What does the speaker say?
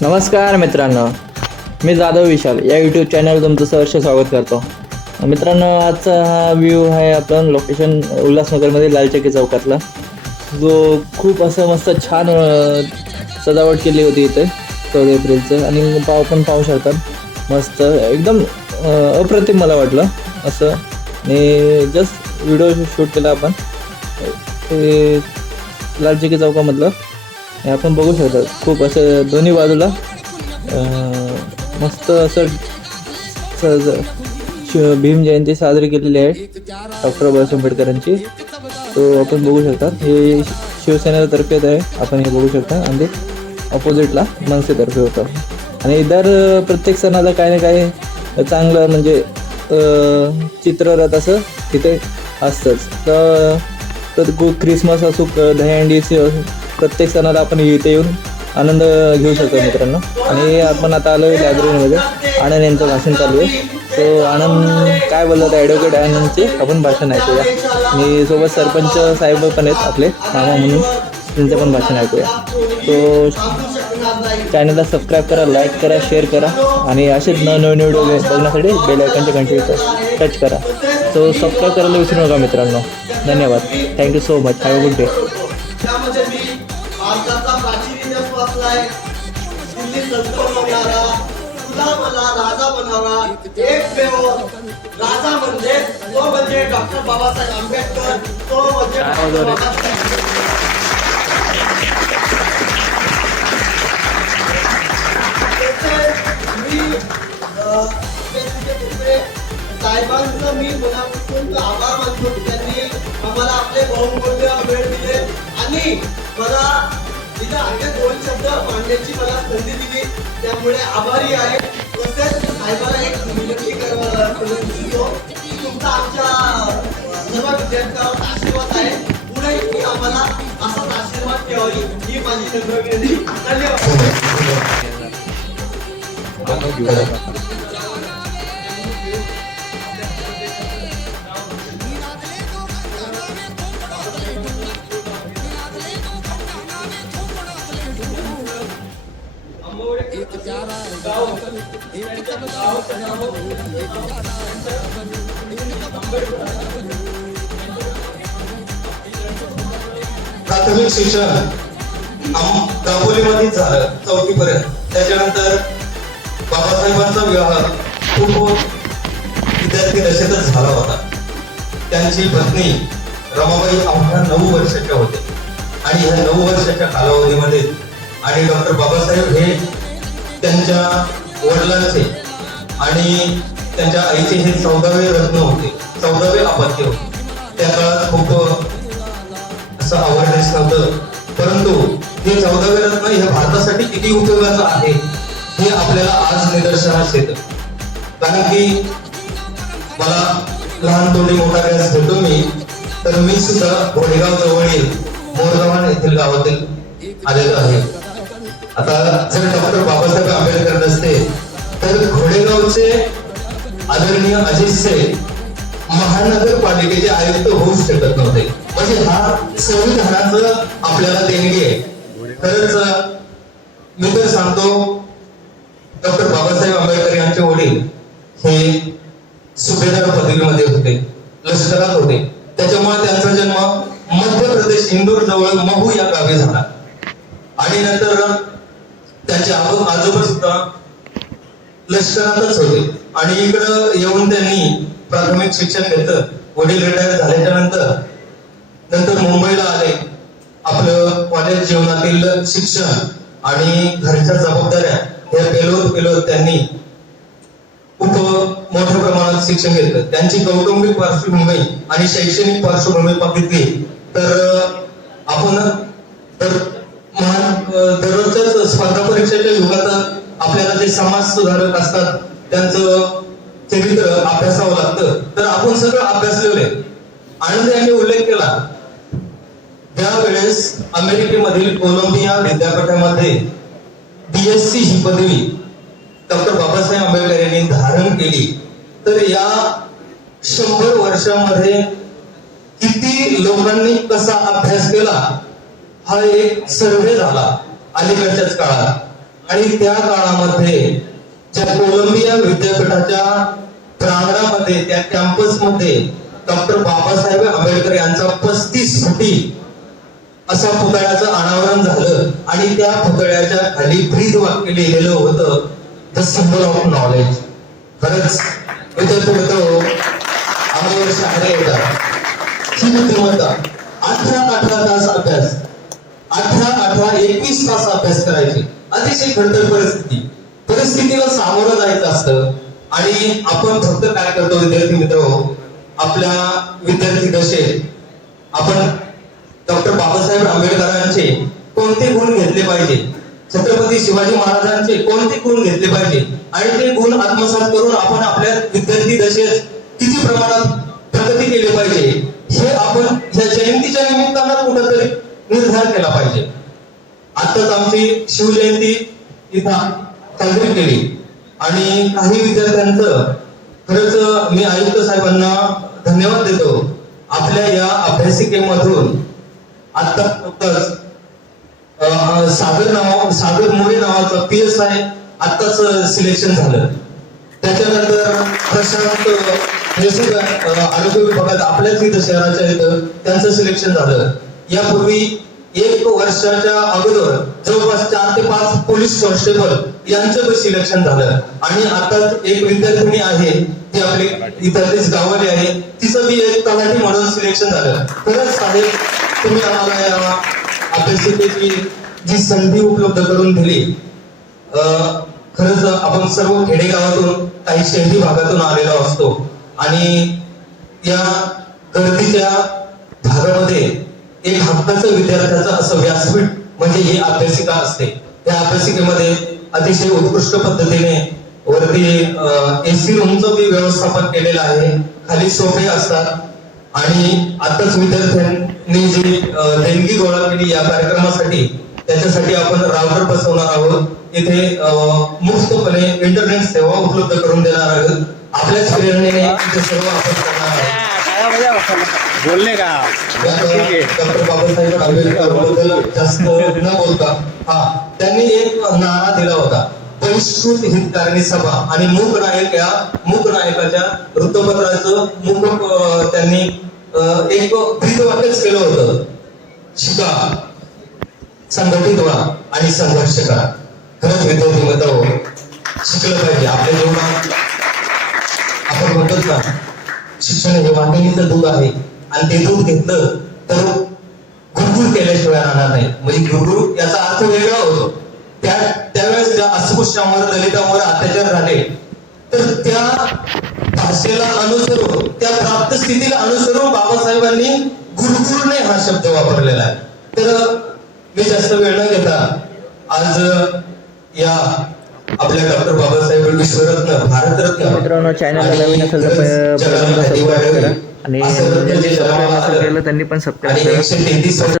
नमस्कार मित्रांनो मी जाधव विशाल या यूट्यूब चॅनल तुमचं सहर्ष स्वागत करतो. मित्रांनो आजचा हा व्ह्यू आहे आपण लोकेशन उल्हासनगरमध्ये लालचकी चौकातला. जो खूप असं मस्त छान सजावट केली होती इथे चौदा एप्रिलचं. आणि पाव पण पाहू शकतात मस्त एकदम अप्रतिम मला वाटलं असं. आणि जस्ट व्हिडिओ शूट केला आपण. लालचकी चौकामधलं. आपण बघू शकतो खूप असं दोन्ही बाजूला मस्त असं शिव भीम जयंती साजरी केलेली आहे डॉक्टर बाबासाहेब आंबेडकरांची. तो आपण बघू शकता हे शिवसेनेतर्फे आहे आपण हे बघू शकता आणि ते ऑपोजिटला मनसेतर्फे होतं. आणि दर प्रत्येक सणाला काय ना काही चांगलं म्हणजे चित्ररथ असं तिथे असतंच. तर तर क्रिसमस असो क- दहीहंडी असो, प्रत्येक सणाला आपण इथे येऊन आनंद घेऊ शकतो मित्रांनो. आणि आपण आता आलो लायब्ररीमध्ये आनंद यांचं भाषण चालू आहे. तो आनंद काय बोलतात ॲडव्होकेट आनंदचे आपण भाषण ऐकूया. आणि सोबत सरपंच साहेब पण आहेत आपले मामा म्हणून. त्यांचं पण भाषण ऐकूया. तो चॅनलला सबस्क्राईब करा लाईक करा शेअर करा. आणि असेच नवनवीन व्हिडिओ बघण्यासाठी बेल आयकॉनचे कंटिन्यू टच करा. सो सबस्क्राईब करायला विसरू नका मित्रांनो. धन्यवाद. Thank you so much have a good day वाचलाय Delhi संत बनवणारा तुला मला राजा बनवणारा एक देव राजा म्हणजे तो म्हणजे डॉक्टर बाबासाहेब आंबेडकर तो म्हणजे साहेबांचं मी मनापासून आभार मानतो त्यांनी आम्हाला आपले बहुमूल्य वेळ दिले आणि मला इथं आणखी दोन शब्द मांडण्याची मला संधी दिली. त्यामुळे आभारी आहे. तसेच साहेबाला एक विनंती करायला करू इच्छितो की तुमचा आमच्या सर्व विद्यार्थ्यांवर आशीर्वाद आहे. पुढे तुम्ही आम्हाला असाच आशीर्वाद ठेवावी. ही माझी नम्र विनंती. धन्यवाद. प्राथमिक शिक्षण दापोलीमध्येच झालं चौथीपर्यंत. त्याच्यानंतर बाबासाहेबांचा विवाह खूप विद्यार्थी दशेतच झाला होता. त्यांची पत्नी रमाबाई अवघ्या नऊ वर्षाच्या होते आणि ह्या नऊ वर्षाच्या कालावधीमध्ये आणि डॉक्टर बाबासाहेब हे त्यांच्या वडिलांचे आणि त्यांच्या आईचे हे चौदावे रत्न होते. चौदावे अपत्य होते. त्या काळात खूप असं अवेअरनेस नव्हतं. परंतु हे चौदावे रत्न हे भारतासाठी किती उपयोगाचं आहे हे आपल्याला आज निदर्शनास येतं. कारण की मला लहान तोंडी मोठा गॅस घेतो मी तर मी सुद्धा घोडेगाव जवळील मोरगावान येथील गावातील आलेलो आहे. आता जर डॉक्टर बाबासाहेब आंबेडकर नसते तर घोडेगावचे आदरणीय अजित शेख महानगरपालिकेचे आयुक्त होऊच शकत नव्हते. म्हणजे हा संविधानाचं आपल्याला देणगी आहे. खरंच मी तर सांगतो डॉक्टर बाबासाहेब आंबेडकर यांचे वडील हे सुभेदार पदवीमध्ये होते लष्करात होते. त्याच्यामुळे त्यांचा जन्म मध्य प्रदेश इंदूर जवळ महू या गावी झाला. आणि नंतर त्यांचे आजो आजोबा सुद्धा लष्करातच होते. आणि इकडं येऊन त्यांनी प्राथमिक शिक्षण घेतलं. वडील रिटायर झाल्याच्यानंतर नंतर मुंबईला आले. आपलं कॉलेज जीवनातील शिक्षण आणि घरच्या जबाबदाऱ्या हे पेलोत पेलोत त्यांनी खूप मोठ्या प्रमाणात शिक्षण घेतलं. त्यांची कौटुंबिक पार्श्वभूमी आणि शैक्षणिक पार्श्वभूमी बघितली तर आपण तर महान स्पर्धा परीक्षेच्या युगात आपल्याला जे समाज सुधारक असतात त्यांचं चरित्र अभ्यासावं लागतं. तर आपण सगळं अभ्यासलेलं आहे आनंद यांनी उल्लेख केला. त्यावेळेस अमेरिकेमधील कोलंबिया विद्यापीठामध्ये बीएससी ही पदवी डॉक्टर बाबासाहेब आंबेडकर यांनी धारण केली तर या शंभर वर्षामध्ये किती लोकांनी कसा अभ्यास केला हा एक सर्वे झाला अलीकडच्याच काळात. आणि त्या काळामध्ये ज्या कोलंबिया विद्यापीठाच्या प्रांगणामध्ये त्या कॅम्पसमध्ये डॉक्टर बाबासाहेब आंबेडकर यांचा पस्तीस फुटी असा पुतळ्याचं अनावरण झालं आणि त्या पुतळ्याच्या खाली ब्रीद वाक्य लिहिलेलं होतं द सिम्बल ऑफ नॉलेज खरंच विद्यार्थी मित्र आम्हाला शाळे होता ही बुद्धिमत्ता. अठरा अठरा तास अभ्यास. अठरा अठरा एकवीस तास अभ्यास करायची. अतिशय खडतर परिस्थिती. परिस्थितीला सामोरं जायचं असतं. आणि आपण फक्त काय करतो विद्यार्थी मित्र हो, आपल्या विद्यार्थी दशेत आपण डॉक्टर बाबासाहेब आंबेडकरांचे कोणते गुण घेतले पाहिजे? छत्रपती शिवाजी महाराजांचे कोणते गुण घेतले पाहिजे? आणि ते गुण आत्मसात करून आपण आपल्या विद्यार्थी दशेत किती प्रमाणात प्रगती केली पाहिजे? हे आपण या जयंतीच्या निमित्तानं कुठंतरी निर्धार केला पाहिजे. आताच आमची शिवजयंती इथं साजरी केली. आणि काही विद्यार्थ्यांचं खरंच मी आयुक्त साहेबांना धन्यवाद देतो. आपल्या या अभ्यासिकेमधून आता नुकतंच सागर नावा सागर मोरे नावाचं पी एस आय आत्ताच सिलेक्शन झालं. त्याच्यानंतर प्रशांत म्हणजे आरोग्य विभागात आपल्याच इथं शहराच्या इथं त्यांचं सिलेक्शन झालं. यापूर्वी एक वर्षाच्या अगोदर जवळपास चार ते पाच पोलीस कॉन्स्टेबल यांचं सिलेक्शन झालं. आणि आता एक विद्यार्थिनी आहे ती आपली इथलीच गावाली आहे तिचं बी एक तलाठी म्हणून सिलेक्शन झालं. खरंच साहेब तुम्ही आम्हाला या अभ्यासिकेची जी संधी उपलब्ध करून दिली अं, खरंच आपण सर्व खेडेगावातून काही शहरी भागातून आलेलो असतो. आणि या गर्दीच्या भागामध्ये एक हक्काचं विद्यार्थ्याचं असं व्यासपीठ म्हणजे ही अभ्यासिका असते. त्या अभ्यासिकेमध्ये अतिशय उत्कृष्ट पद्धतीने वरती एसी रूमचं मी व्यवस्थापन केलेलं आहे. खाली सोफे असतात. आणि आताच विद्यार्थ्यांनी जी देणगी गोळा केली या कार्यक्रमासाठी त्याच्यासाठी आपण राउटर बसवणार आहोत. इथे मुक्तपणे इंटरनेट सेवा उपलब्ध करून देणार आहोत. आपल्याच प्रेरणेने सर्व आपण करणार बोलने का? डॉक्टर बाबासाहेब आंबेडकरबद्दल जास्त न बोलता हा त्यांनी एक नारा दिला होता. परिष्कृत हितकारणी सभा आणि मूक नायक या मूक नायकाच्या वृत्तपत्राचं अं, त्यांनी एक ब्रीदवाक्यच केलं होतं. शिका संघटित व्हा आणि संघर्ष करा. खरंच विद्यार्थी मित्र शिकलं पाहिजे. आपल्या जीवनात आपण म्हणतो ना शिक्षण हे वाघिणीचं दूध आहे आणि ते दूध घेतलं तर गुरगुर केल्याशिवाय राहणार नाही. म्हणजे गुरगुर याचा अर्थ वेगळा होतो. त्या त्यावेळेस ज्या अस्पृश्यांवर दलितांवर अत्याचार झाले तर त्या भाषेला अनुसरून त्या प्राप्त स्थितीला अनुसरून बाबासाहेबांनी गुरगुरने हा शब्द वापरलेला आहे. तर मी जास्त वेळ न घेता आज या आपल्या डॉक्टर बाबासाहेब विश्वरत्न भारतरत्न मित्रांनो चॅनलला नवीन असेल तर पहिल्यांदा सबस्क्राईब करा आणि जे सबस्क्राईब केलं त्यांनी पण सबस्क्राईब करा.